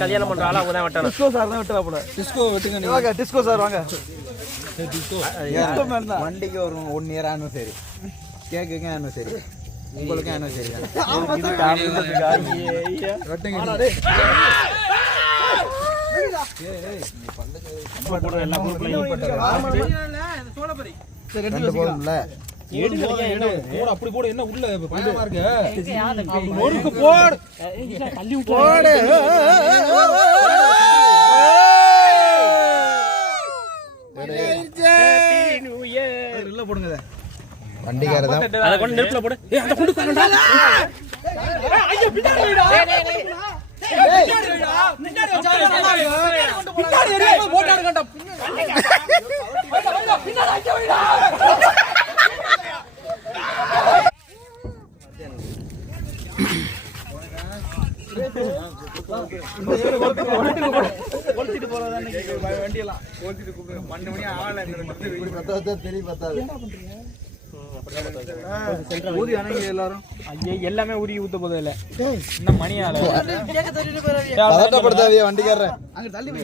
கல்யாணம் பண்றாங்க அவங்க தான் வெட்டணும். டிஸ்கோ சார் தான் வெட்டலாம் போல. டிஸ்கோ வெட்டுங்க. வாங்க டிஸ்கோ சார் வாங்க. வண்டிக்கு ஒரு 1 இயர் ஆனிவர்சரி, கேக்குங்க ஆனிவர்சரி, உங்களுக்கு ஆனிவர்சரி அப்படி போட என்ன உள்ள பயமா இருக்கு. போடுங்க வண்டிக்காரதான் அத கொண்டு நெருப்புல போடு. ஏய் அத கொண்டு காரண்டா. ஐயோ பின்னாடி வைடா. பின்னாடி வச்சா பின்னாடி ஏறி போட் ஆடுங்கடா. பின்னாடி அங்க வைடா. கொளுத்திட்டு போறதானே வண்டி எல்லாம் கொளுத்திட்டு கூப்பிடுங்க. 12 மணி ஆகல தெரிய பத்தாது. ஊதி அணைங்க எல்லாரும். ஐயே எல்லாமே ஊதி ஊத்த போதே இல்ல. இன்னும் மணி ஆல. பதட்டப்படுத்தாதீங்க வண்டிக்காரர். அங்க தள்ளி வை.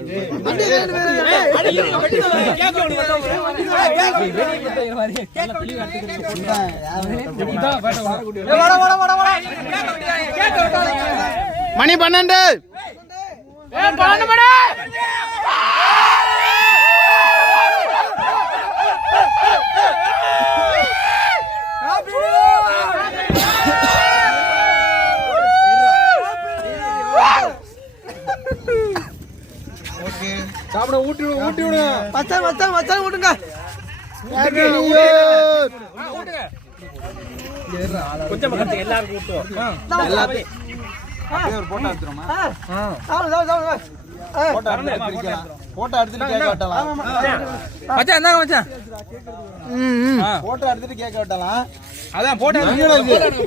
மணி 12. சாப்பிட ஊட்டி விடுங்க. மச்சான் ஊட்டுங்க. கொஞ்சம் பக்கத்துல எல்லாரும் ஊட்டுவோம். போட்டோ எடுத்துறோமா? போட்டோ எடுத்துட்டு கேக்க வெட்டலாம். மச்சான் என்னங்க மச்சான்? போட்டோ எடுத்துட்டு கேக்க வெட்டலாம். அதான் போட்டோ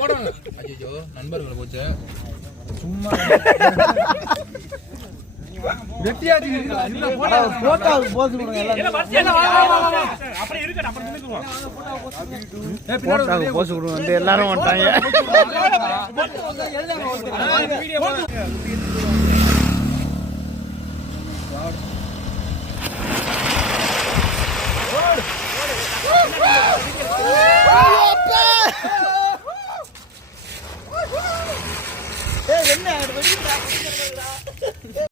போடுங்க. ஐயோ நண்பர்கள் போச்சு சும்மா வெட்டியாடி இல்ல போட்டோ போஸ் கொடுங்க எல்லாம். அப்படியே இருக்கட்டும் அப்புறம் நின்னுக்குவோம். போட்டோ போஸ் கொடுங்க எல்லாரும் வந்துட்டாங்க. என்ன